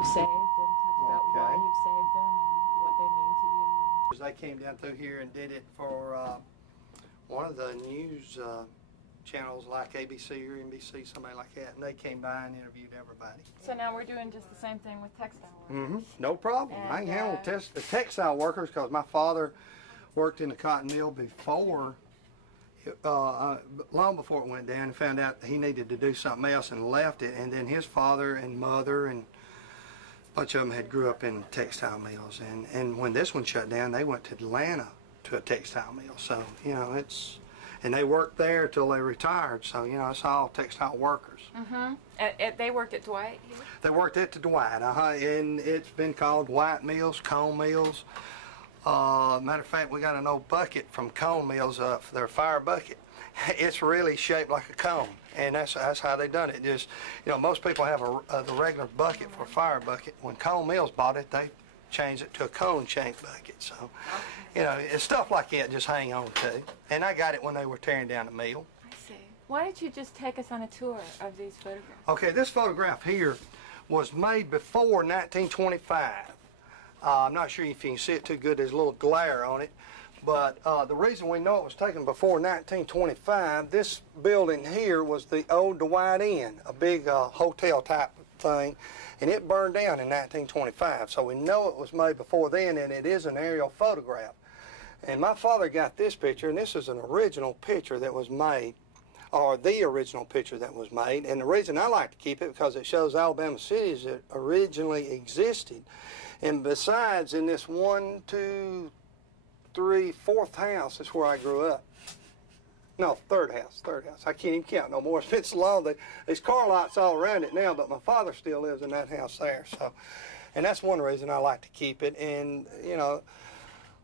you've saved and talk about why Okay. you've saved them and what they mean to you. They came down through here and did it for one of the news channels like ABC or NBC, somebody like that, and they came by and interviewed everybody. So now we're doing just the same thing with textile work. Mm-hmm. No problem. And, I can handle the textile workers because my father worked in the cotton mill before, long before it went down, and found out he needed to do something else and left it. And then his father and mother and a bunch of them had grew up in textile mills. And when this one shut down, they went to Atlanta to a textile mill. So, you know, and they worked there till they retired. So, you know, it's all textile workers. Mm-hmm. They worked at Dwight here? They worked at the Dwight, and it's been called Dwight Mills, Cone Mills. Matter of fact, we got an old bucket from Cone Mills for their fire bucket. It's really shaped like a cone, and that's how they done it. Just, you know, most people have the regular bucket for a fire bucket. When Cone Mills bought it, they changed it to a cone-shaped bucket. So, you know, it's stuff like that just hang on to. And I got it when they were tearing down the mill. I see. Why don't you just take us on a tour of these photographs? Okay, this photograph here was made before 1925. I'm not sure if you can see it too good. There's a little glare on it. But the reason we know it was taken before 1925, this building here was the old Dwight Inn, a big hotel type thing, and it burned down in 1925. So we know it was made before then, and it is an aerial photograph. And my father got this picture, and this is an original picture that was made, or the original picture that was made. And the reason I like to keep it because it shows Alabama City as it originally existed. And besides, in this 1, 2, 3, 4th house is where I grew up. No, third house. I can't even count no more. It's been so long. There's car lots all around it now, but my father still lives in that house there. So, and that's one reason I like to keep it. And, you know,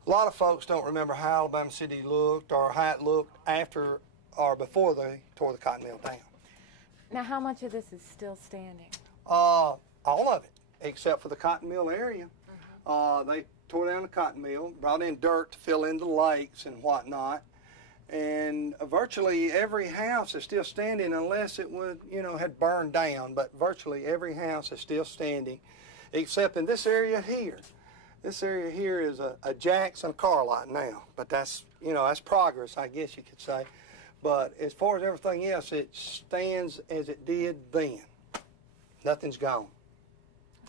a lot of folks don't remember how Alabama City looked or how it looked after or before they tore the cotton mill down. Now, how much of this is still standing? All of it, except for the cotton mill area. They tore down the cotton mill, brought in dirt to fill in the lakes and whatnot, and virtually every house is still standing unless it would, you know, had burned down. But virtually every house is still standing, except in this area here. This area here is a Jackson car lot now, but that's, you know, that's progress, I guess you could say. But as far as everything else, it stands as it did then. Nothing's gone.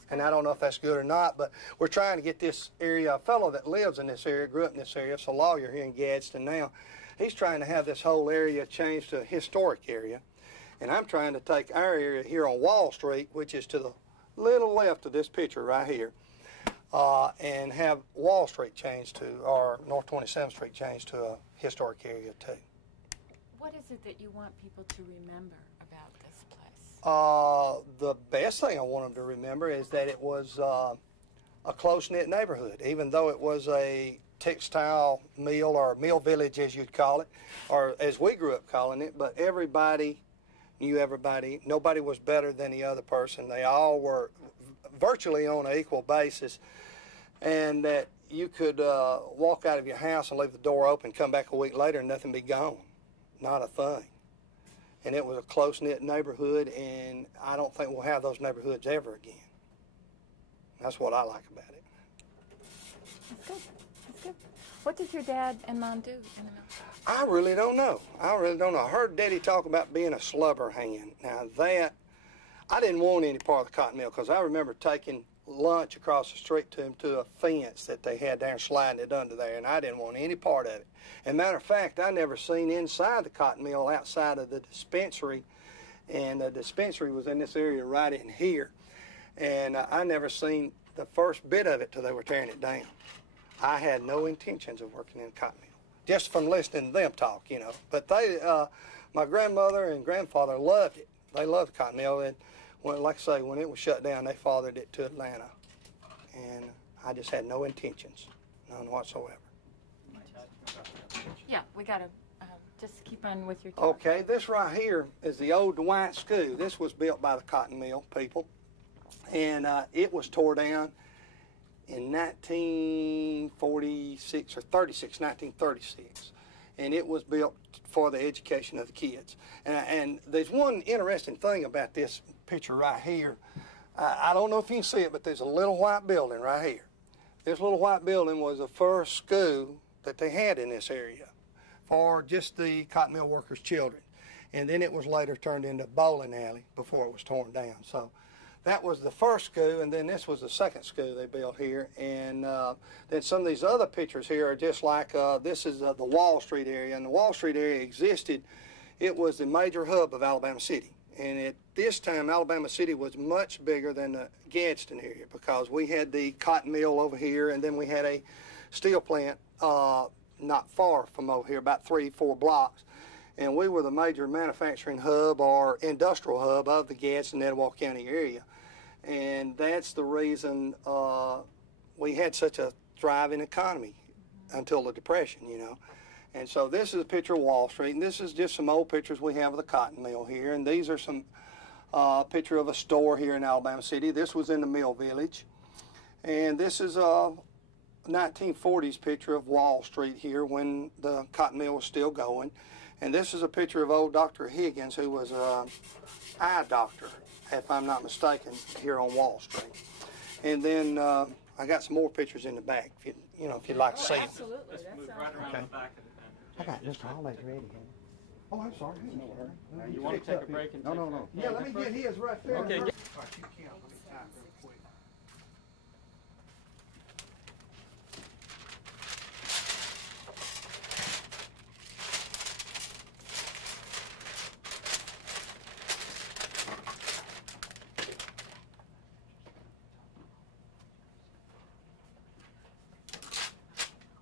And I don't know if that's good or not, but we're trying to get this area, a fellow that lives in this area, grew up in this area, it's a lawyer here in Gadsden now. He's trying to have this whole area changed to a historic area. And I'm trying to take our area here on Wall Street, which is to the little left of this picture right here, and have Wall Street changed to, or North 27th Street changed to a historic area too. What is it that you want people to remember about this place? The best thing I want them to remember is that it was a close-knit neighborhood, even though it was a textile mill or mill village, as you'd call it, or as we grew up calling it, but everybody knew everybody. Nobody was better than the other person. They all were virtually on an equal basis, and that you could walk out of your house and leave the door open, come back a week later, and nothing be gone. Not a thing. And it was a close-knit neighborhood, and I don't think we'll have those neighborhoods ever again. That's what I like about it. That's good. That's good. What did your dad and mom do in the mill? I really don't know. I heard Daddy talk about being a slubber hand. Now that, I didn't want any part of the cotton mill because I remember taking lunch across the street to him to a fence that they had there and sliding it under there, and I didn't want any part of it. As a matter of fact, I never seen inside the cotton mill outside of the dispensary, and the dispensary was in this area right in here, and I never seen the first bit of it till they were tearing it down. I had no intentions of working in a cotton mill, just from listening to them talk, you know. But they, my grandmother and grandfather loved it. They loved the cotton mill, and when, like I say, when it was shut down, they fathered it to Atlanta, and I just had no intentions, none whatsoever. Yeah, we got to just keep on with your talk. Okay, this right here is the old Dwight School. This was built by the cotton mill people, and it was tore down in 1946 or 36, 1936, and it was built for the education of the kids. And there's one interesting thing about this picture right here. I don't know if you can see it, but there's a little white building right here. This little white building was the first school that they had in this area for just the cotton mill workers' children. And then it was later turned into a bowling alley before it was torn down. So that was the first school, and then this was the second school they built here. And then some of these other pictures here are just like, this is the Wall Street area. And the Wall Street area existed. It was the major hub of Alabama City. And at this time, Alabama City was much bigger than the Gadsden area because we had the cotton mill over here, and then we had a steel plant not far from over here, about 3-4 blocks. And we were the major manufacturing hub or industrial hub of the Gadsden, Etowah County area. And that's the reason we had such a thriving economy until the Depression, you know. And so this is a picture of Wall Street, and this is just some old pictures we have of the cotton mill here. And these are some picture of a store here in Alabama City. This was in the Mill Village. And this is a 1940s picture of Wall Street here when the cotton mill was still going. And this is a picture of old Dr. Higgins, who was an eye doctor, if I'm not mistaken, here on Wall Street. And then I got some more pictures in the back, if you'd like to see them. Absolutely. Let's That move sounds right around Okay. the back I got just all that ready. Oh, I'm sorry. You want to take a break and take No. Yeah, let me get his right there. Okay, All get- right, you count. Let me type real quick.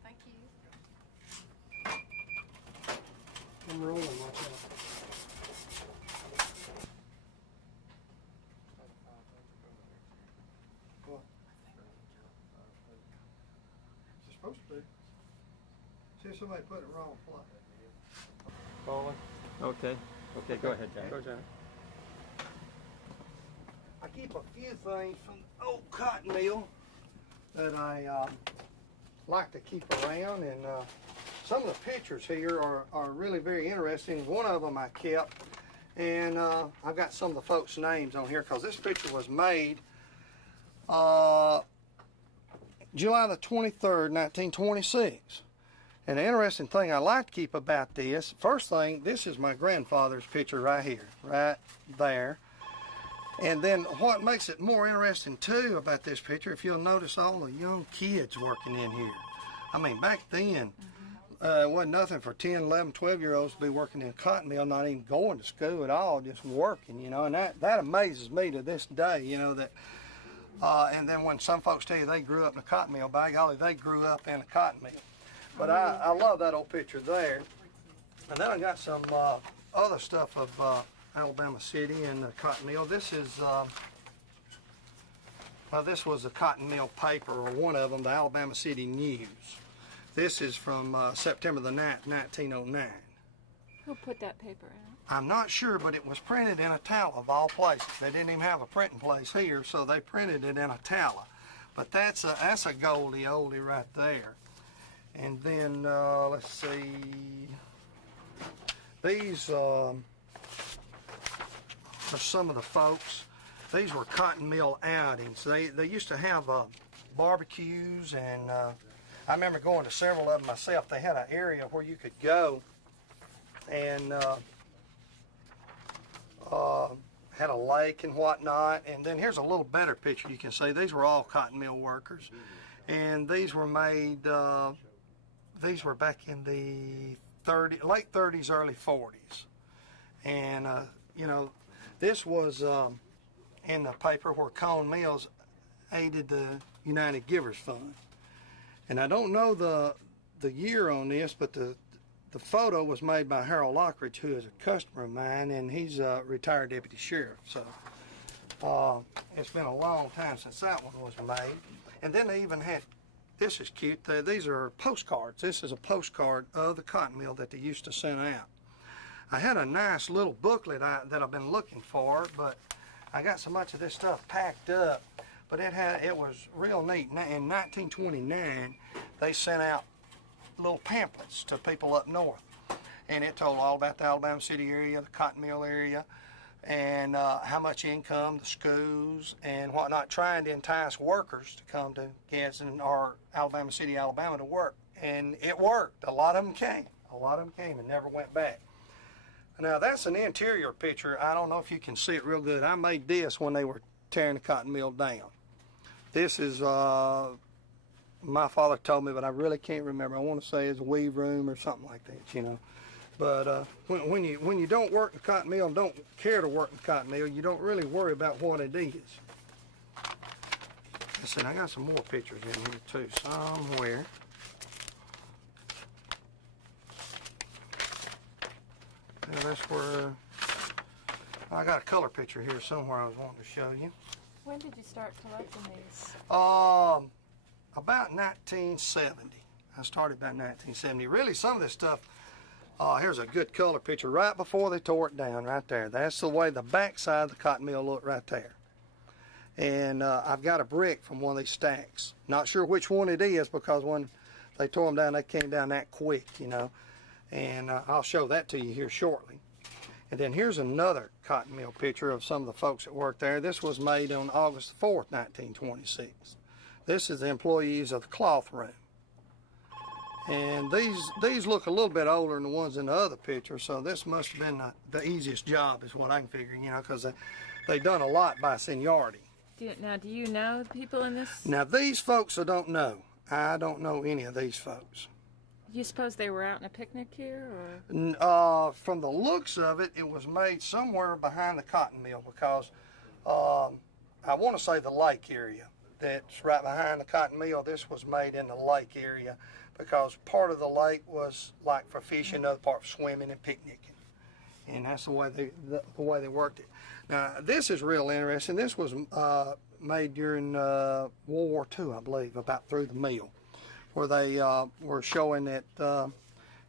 Thank you. I'm rolling myself. What? It's supposed to be. See if somebody put it wrong place. Rolling. Okay. Okay, go ahead, Jack. Go, Jack. I keep a few things from the old cotton mill that I like to keep around, and some of the pictures here are really very interesting. One of them I kept, and I've got some of the folks' names on here because this picture was made July the 23rd, 1926. And the interesting thing I like to keep about this, first thing, this is my grandfather's picture right here, right there. And then what makes it more interesting too about this picture, if you'll notice all the young kids working in here. I mean, back then, it wasn't nothing for 10, 11, 12-year-olds to be working in a cotton mill, not even going to school at all, just working, you know. And that amazes me to this day, you know, that, and then when some folks tell you they grew up in a cotton mill, by golly, they grew up in a cotton mill. But I love that old picture there. And then I got some other stuff of Alabama City and the cotton mill. This is, this was a cotton mill paper, or one of them, the Alabama City News. This is from September the 9th, 1909. Who put that paper out? I'm not sure, but it was printed in Attala of all places. They didn't even have a printing place here, so they printed it in Attala. But that's a goldie oldie right there. And then, let's see, these are some of the folks. These were cotton mill outings. They used to have barbecues, and I remember going to several of them myself. They had an area where you could go and had a lake and whatnot. And then here's a little better picture you can see. These were all cotton mill workers, and these were made. These were back in the late 30s, early 40s. And, you know, this was in the paper where Cone Mills aided the United Givers Fund. And I don't know the year on this, but the photo was made by Harold Lockridge, who is a customer of mine, and he's a retired deputy sheriff. So it's been a long time since that one was made. And then they even had, this is cute, these are postcards. This is a postcard of the cotton mill that they used to send out. I had a nice little booklet that I've been looking for, but I got so much of this stuff packed up. But it was real neat. In 1929, they sent out little pamphlets to people up north, and it told all about the Alabama City area, the cotton mill area, and how much income the schools and whatnot, trying to entice workers to come to Gadsden or Alabama City, Alabama to work. And it worked. A lot of them came. A lot of them came and never went back. Now that's an interior picture. I don't know if you can see it real good. I made this when they were tearing the cotton mill down. This is, my father told me, but I really can't remember. I want to say it's a weave room or something like that, you know. But when you don't work in the cotton mill and don't care to work in the cotton mill, you don't really worry about what it is. I said, I got some more pictures in here too, somewhere. Yeah, that's where, I got a color picture here somewhere I was wanting to show you. When did you start collecting these? About 1970. I started about 1970. Really, some of this stuff, here's a good color picture right before they tore it down right there. That's the way the backside of the cotton mill looked right there. And I've got a brick from one of these stacks. Not sure which one it is because when they tore them down, they came down that quick, you know. And I'll show that to you here shortly. And then here's another cotton mill picture of some of the folks that worked there. This was made on August 4th, 1926. This is the employees of the cloth room. And these look a little bit older than the ones in the other picture, so this must have been the easiest job is what I can figure, you know, because they done a lot by seniority. Now, do you know the people in this? Now, these folks I don't know. I don't know any of these folks. You suppose they were out on a picnic here, or? From the looks of it, it was made somewhere behind the cotton mill because I want to say the lake area that's right behind the cotton mill. This was made in the lake area because part of the lake was like for fishing, the other part for swimming and picnicking, and that's the way they worked it. Now this is real interesting. This was made during World War II, I believe, about through the mill, where they were showing that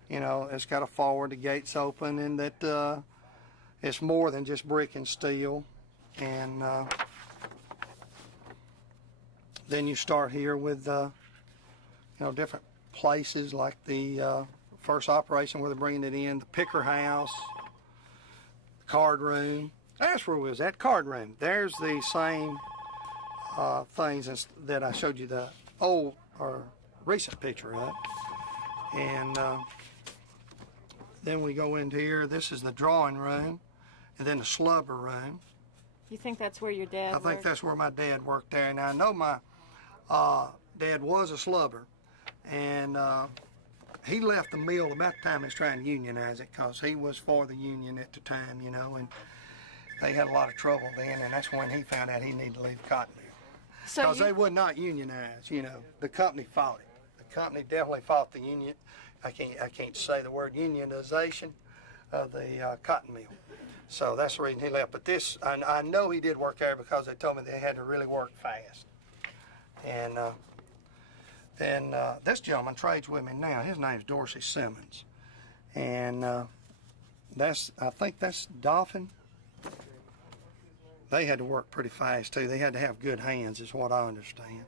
you know, it's got a forward, the gates open, and that it's more than just brick and steel. And then you start here with you know, different places like the first operation where they're bringing it in, the picker house, the card room. That's where we was at, card room. There's the same things that I showed you the old or recent picture of. And then we go into here. This is the drawing room, and then the slubber room. You think that's where your dad worked? I think that's where my dad worked there. Now I know my dad was a slubber, and he left the mill about the time he was trying to unionize it, because he was for the union at the time, you know, and they had a lot of trouble then, and that's when he found out he needed to leave cotton mill. Because they would not unionize, you know. The company fought it. The company definitely fought the union. I can't say the word unionization of the cotton mill. So that's the reason he left. But this, I know he did work there because they told me they had to really work fast. And then this gentleman trades with me now. His name's Dorsey Simmons. And I think that's Dolphin. They had to work pretty fast too. They had to have good hands is what I understand.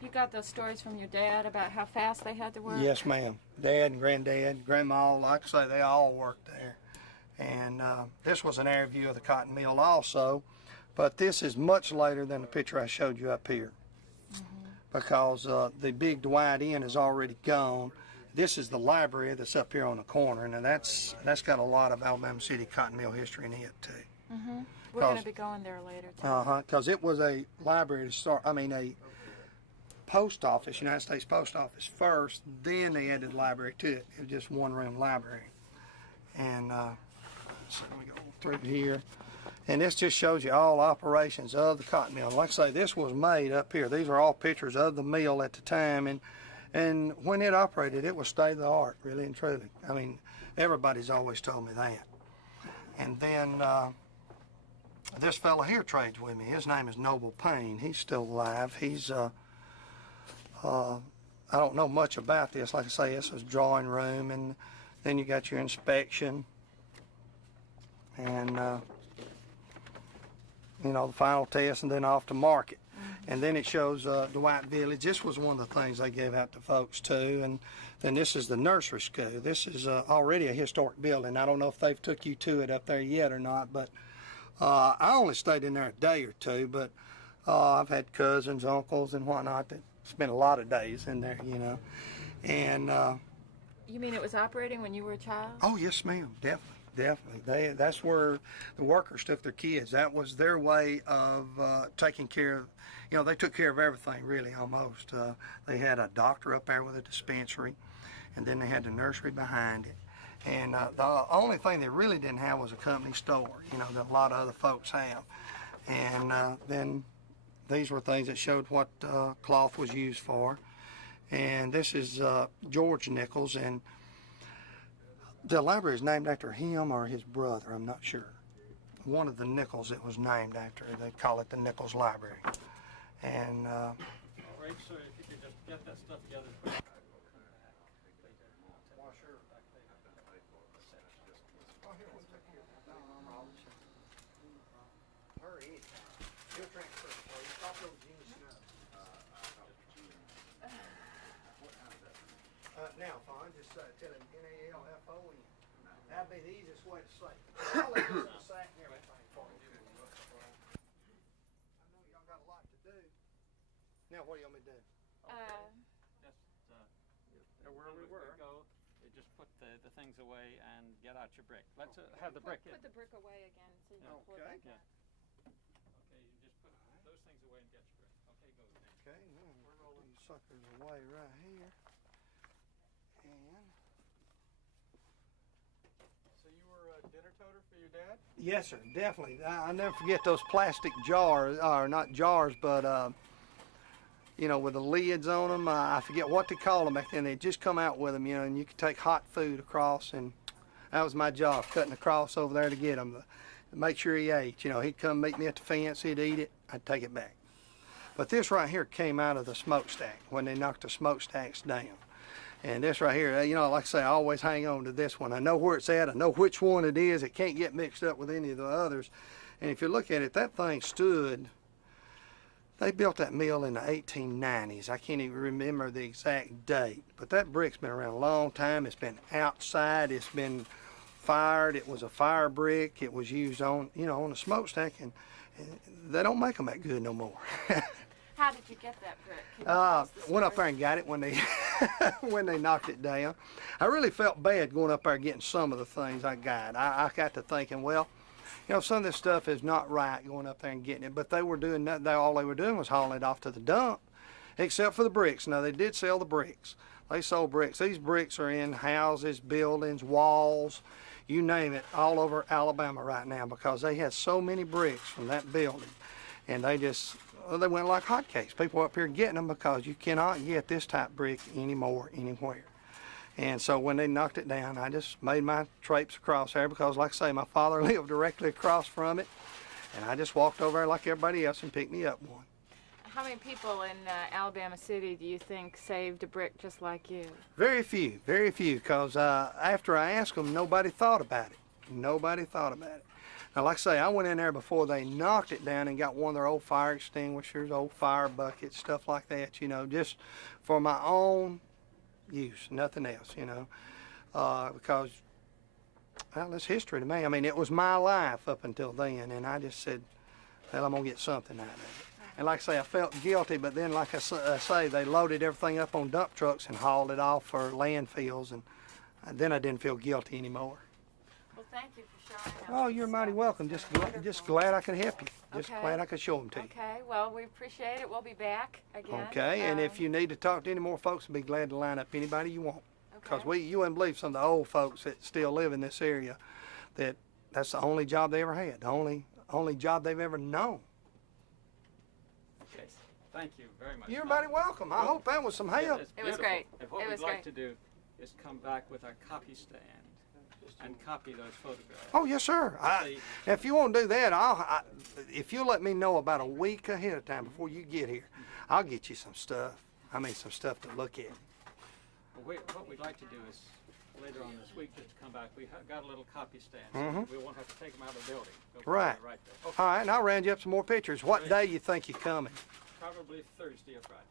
You got those stories from your dad about how fast they had to work? Yes, ma'am. Dad and granddad, grandma, like I say, they all worked there. And this was an air view of the cotton mill also, but this is much later than the picture I showed you up here, because the big Dwight Inn is already gone. This is the library that's up here on the corner, and that's got a lot of Alabama City cotton mill history in it too. Mm-hmm. We're going to be going there later too. Because it was a library to start. I mean, a post office, United States Post Office first, then they added the library to it. It was just one-room library. And so we go through here, and this just shows you all operations of the cotton mill. Like I say, this was made up here. These are all pictures of the mill at the time, and when it operated, it was state of the art, really and truly. I mean, everybody's always told me that. And then this fella here trades with me. His name is Noble Payne. He's still alive. He's I don't know much about this. Like I say, this is drawing room, and then you got your inspection, and you know, the final test, and then off to market. And then it shows Dwight Village. This was one of the things they gave out to folks too. And then this is the nursery school. This is already a historic building. I don't know if they've took you to it up there yet or not, but I only stayed in there a day or two, but I've had cousins, uncles, and whatnot that spent a lot of days in there, you know. And You mean it was operating when you were a child? oh yes, ma'am, definitely. That's where the workers took their kids. That was their way of taking care of. You know, they took care of everything really almost. They had a doctor up there with a dispensary, and then they had the nursery behind it. And the only thing they really didn't have was a company store, you know, that a lot of other folks have. And then these were things that showed what cloth was used for. And this is George Nichols, and the library is named after him or his brother, I'm not sure. One of the Nichols it was named after. They call it the Nichols Library. And All right, so if you could just get that stuff together. Now, Fawn, just tell him NALFON. That'd be the easiest way to say it. I'll leave this in the sack and everything for you. I know y'all got a lot to do. Now, what do you want me to do? Just where we were. Go, you just put the things away and get out your brick. Let's have the brick in. Put the brick away again so you can pull it Okay. back Yeah. up. Okay, you just put those things away and get your brick. Okay, go then. Okay, now we're rolling these suckers away right here. And So you were a dinner toter for your dad? yes, sir, definitely. I never forget those plastic jars, or not jars, but you know, with the lids on them. I forget what to call them back then. They just come out with them, you know, and you could take hot food across, and that was my job, cutting across over there to get them, to make sure he ate. You know, he'd come meet me at the fence, he'd eat it, I'd take it back. But this right here came out of the smokestack when they knocked the smokestacks down. And this right here, you know, like I say, I always hang on to this one. I know where it's at. I know which one it is. It can't get mixed up with any of the others. And if you look at it, that thing stood, they built that mill in the 1890s. I can't even remember the exact date. But that brick's been around a long time. It's been outside. It's been fired. It was a fire brick. It was used on, you know, on a smokestack. And they don't make them that good no more. How did you get that brick? Can you tell us the Went up there story? and got it when they when they knocked it down. I really felt bad going up there getting some of the things I got. I got to thinking, well, you know, some of this stuff is not right going up there and getting it. But they were doing nothing. All they were doing was hauling it off to the dump, except for the bricks. Now they did sell the bricks. They sold bricks. These bricks are in houses, buildings, walls, you name it, all over Alabama right now because they had so many bricks from that building, and they just. Well, they went like hotcakes. People up here getting them because you cannot get this type brick anymore anywhere. And so when they knocked it down, I just made my traipse across there because, like I say, my father lived directly across from it. And I just walked over there like everybody else and picked me up one. How many people in Alabama City do you think saved a brick just like you? Very few, because after I asked them, nobody thought about it. Nobody thought about it. Now, like I say, I went in there before they knocked it down and got one of their old fire extinguishers, old fire buckets, stuff like that, you know, just for my own use, nothing else, you know, because, well, it's history to me. I mean, it was my life up until then, and I just said, well, I'm going to get something out of it. And like I say, I felt guilty, but then, like I say, they loaded everything up on dump trucks and hauled it off for landfills, and then I didn't feel guilty anymore. Well, thank you for showing us. Oh, you're mighty welcome. Just glad I could help you. Just Okay. glad I could show them to you. Okay, well, we appreciate it. We'll be back again. Okay, and if you need to talk to any more folks, I'd be glad to line up anybody you want. Because Okay. you wouldn't believe some of the old folks that still live in this area, that's the only job they ever had, the only job they've ever known. Okay. Thank you very much. You're mighty welcome. I hope that was some Yeah, help. it's It was beautiful. great. And what It we'd was like great. to do is come back with our copy stand and copy those photographs. Oh, yes, sir. If you want to do that, if you'll let me know about a week ahead of time before you get here, I'll get you some stuff. I mean, some stuff to look at. Well, what we'd like to do is later on this week just to come back. We got a little copy stand, so we won't have to take them out of the building. They'll be Right. right there. All right, and I'll round you up some more pictures. What day you think you're coming? Probably probably Thursday or Friday.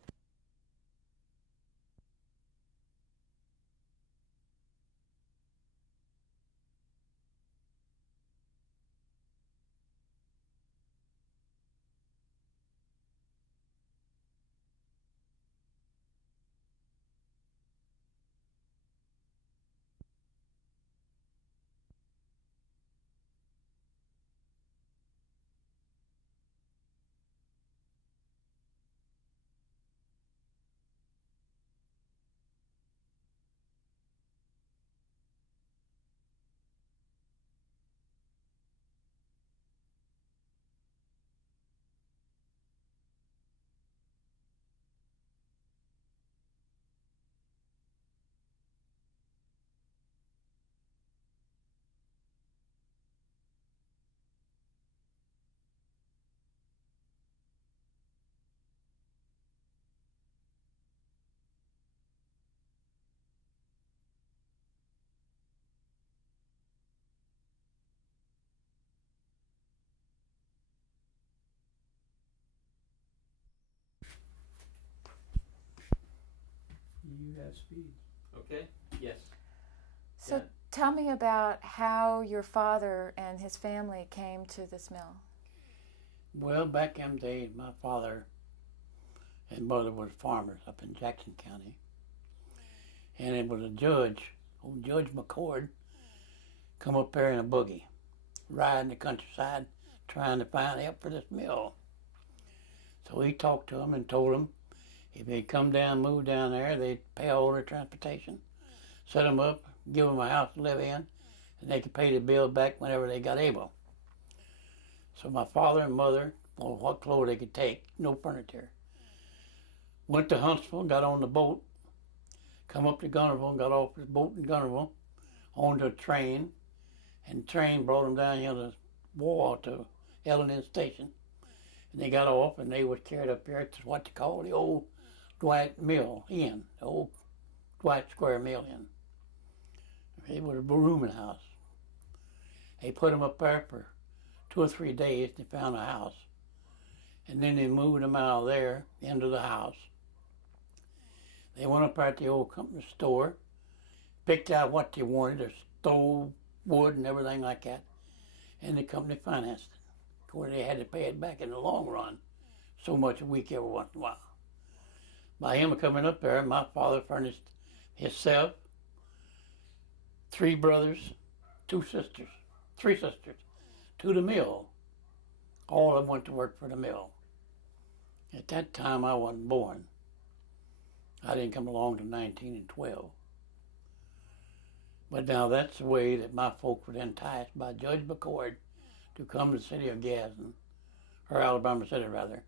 You have speed. Okay? Yes. So Yeah. tell me about how your father and his family came to this mill. Well, back in them days, my father and mother was farmers up in Jackson County. And it was a judge, old Judge McCord, come up there in a buggy, riding the countryside, trying to find help for this mill. So he talked to them and told them if they'd come down, move down there, they'd pay all their transportation, set them up, give them a house to live in, and they could pay the bill back whenever they got able. So my father and mother, well, what clothes they could take, no furniture, went to Huntsville, got on the boat, come up to Gunnerville, got off the boat in Gunnerville, onto a train, and the train brought them down here to the wall to L&N Station. And they got off, and they was carried up here to what they call the old Dwight Mill Inn, the old Dwight Square Mill Inn. It was a rooming house. They put them up there for 2 or 3 days. They found a house, and then they moved them out of there into the house. They went up there at the old company store, picked out what they wanted, their stove, wood, and everything like that, and the company financed it. Of course, they had to pay it back in the long run, so much a week every once in a while. By him coming up there, my father furnished himself, 3 brothers, 2 sisters, 3 sisters, to the mill. All of them went to work for the mill. At that time, I wasn't born. I didn't come along till 1912. But now that's the way that my folks were enticed by Judge McCord to come to the city of Gadsden, or Alabama City rather,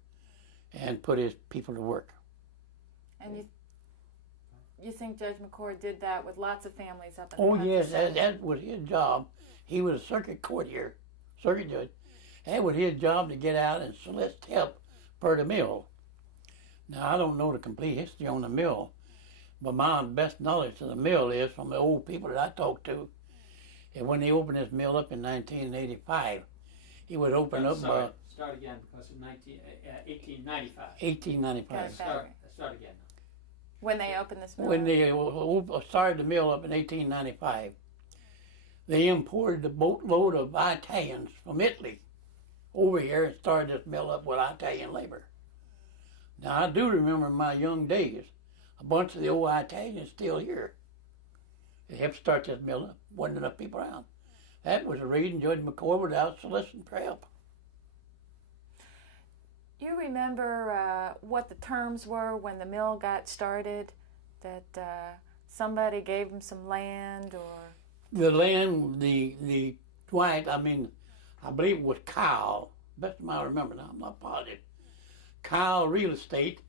and put his people to work. And you think Judge McCord did that with lots of families up in Oh the yes, countryside? that was his job. He was a circuit courtier, circuit judge. That was his job to get out and solicit help for the mill. Now I don't know the complete history on the mill, but my best knowledge of the mill is from the old people that I talked to. And when they opened this mill up in 1985, it was opened up by Start again, because in 1895. 1895. Start again. When they opened this mill? When they started the mill up in 1895, they imported a boatload of Italians from Italy over here and started this mill up with Italian labor. Now, I do remember in my young days, a bunch of the old Italians still here. They helped start this mill up, wasn't enough people around. That was the reason Judge McCord was out soliciting for help. You remember what the terms were when the mill got started? That somebody gave them some land, or The land, the Dwight, I believe it was Kyle, best I remember now, I'm not positive. Kyle Real Estate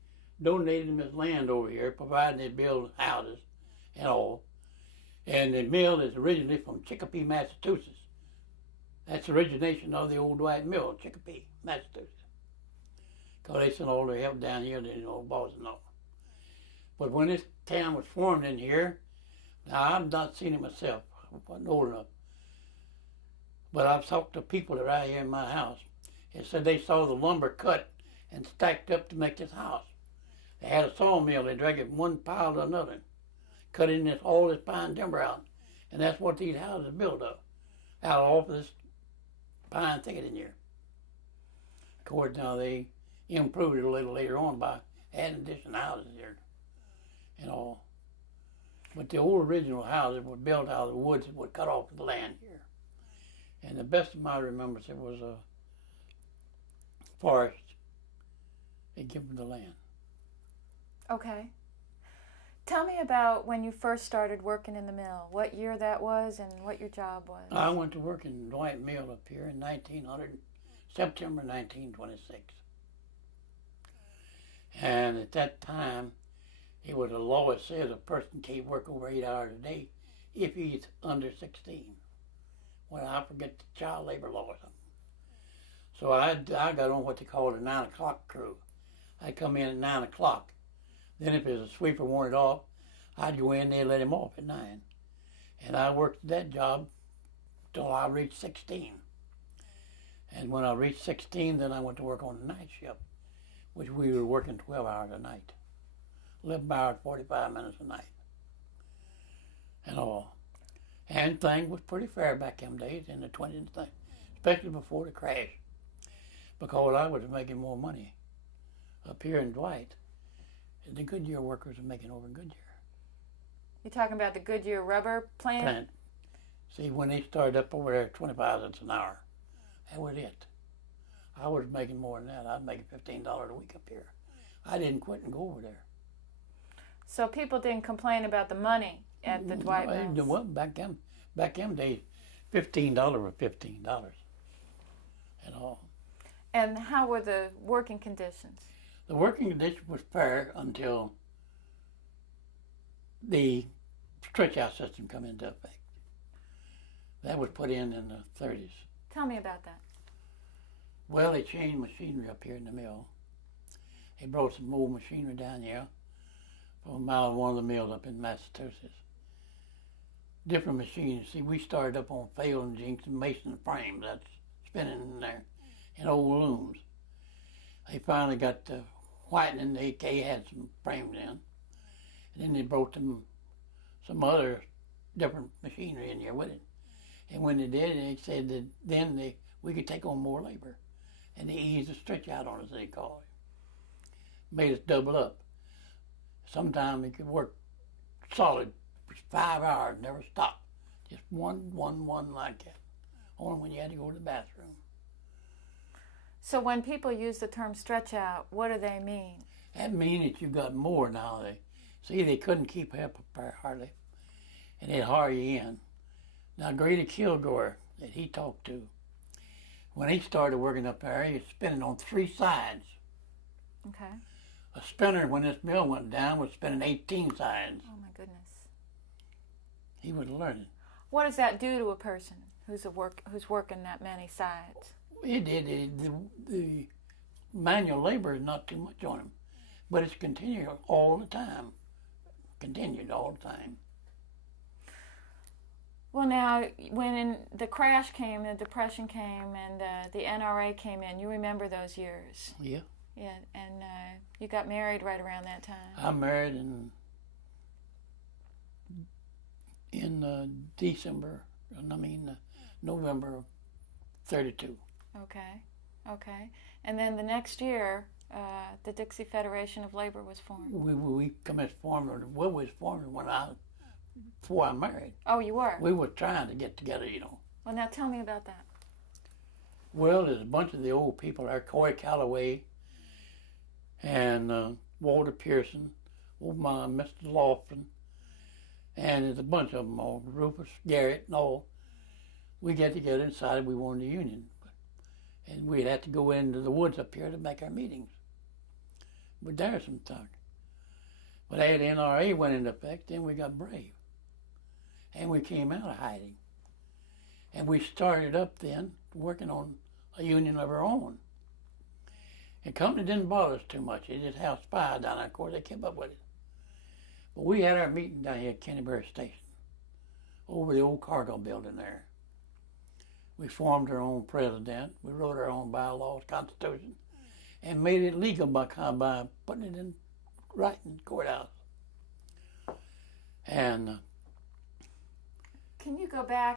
donated him his land over here, providing they build houses and all. And the mill is originally from Chicopee, Massachusetts. That's the origination of the old Dwight Mill, Chicopee, Massachusetts. Because they sent all their help down here to Boston. But when this town was formed in here, now I've not seen it myself, I wasn't old enough. But I've talked to people that are out here in my house and said they saw the lumber cut and stacked up to make this house. They had a sawmill. They drag it from one pile to another, cutting all this pine timber out, and that's what these houses are built of, out of this pine thicket in here. Of course, now they improved it a little later on by adding additional houses here and all. But the old original houses were built out of the woods that were cut off the land here. And the best of my remembrance, it was a forest. They give them the land. Okay. Tell me about when you first started working in the mill, what year that was and what your job was. I went to work in Dwight Mill up here in September 1926. And at that time, it was a law that says a person can't work over 8 hours a day if he's under 16. Well, I forget the child labor law or something. So I got on what they call the 9 o'clock crew. I'd come in at 9 o'clock. Then if there's a sweeper wanted off, I'd go in there and let him off at 9. And I worked that job till I reached 16. And when I reached 16, then I went to work on the night shift, which we were working 12 hours a night. 11 hours, 45 minutes a night. And all. And things was pretty fair back in them days in the 20s and things, especially before the crash, because I was making more money up here in Dwight than the Goodyear workers were making over in Goodyear. You're talking about the Goodyear rubber plant? See, when they started up over there, 25 cents an hour, that was it. I was making more than that. I was making $15 a week up here. I didn't quit and go over there. So people didn't complain about the money at the Dwight Mills? Well, back them days, $15 was $15 and all. And how were the working conditions? The working condition was fair until the stretch-out system come into effect. That was put in the 30s. Tell me about that. Well, they changed machinery up here in the mill. They brought some old machinery down here from one of the mills up in Massachusetts. Different machines. See, we started up on Fail and Jinks and Mason frames that's spinning in there, and old looms. They finally got the whitening. They had some frames in, and then they brought them some other different machinery in there with it. And when they did, they said that then we could take on more labor, and they eased the stretch out on us, they call it. Made us double up. Sometimes we could work solid 5 hours, never stop. Just one like that. Only when you had to go to the bathroom. So when people use the term stretch out, what do they mean? That means that you got more now. They couldn't keep up there hardly, and they'd hire you in. Now Grady Kilgore, that he talked to, when he started working up there, he was spinning on 3 sides. Okay. A spinner, when this mill went down, was spinning 18 sides. Oh my goodness. He was learning. What does that do to a person who's working that many sides? The manual labor is not too much on him, but it's continued all the time. Continued all the time. Well, now, when the crash came, the Depression came, and the NRA came in, you remember those years? Yeah. Yeah, and you got married right around that time. I married in November of 32. Okay. And then the next year, the Dixie Federation of Labor was formed. We commenced forming, was formed before I married. Oh, you were? We were trying to get together, Well, now tell me about that. Well, there's a bunch of the old people there, Coy Calloway and Walter Pearson, old man, Mr. Lofton, and there's a bunch of them all, Rufus Garrett and all. We got together and decided we wanted a union. And we'd have to go into the woods up here to make our meetings. But there's some talk. But as the NRA went into effect, then we got brave. And we came out of hiding. And we started up then working on a union of our own. The company didn't bother us too much. They just had spies down there. Of course, they kept up with it. But we had our meeting down here at Kennebury Station, over the old cargo building there. We formed our own president. We wrote our own bylaws, constitution. and made it legal by putting it in writing courthouse. And Can you go back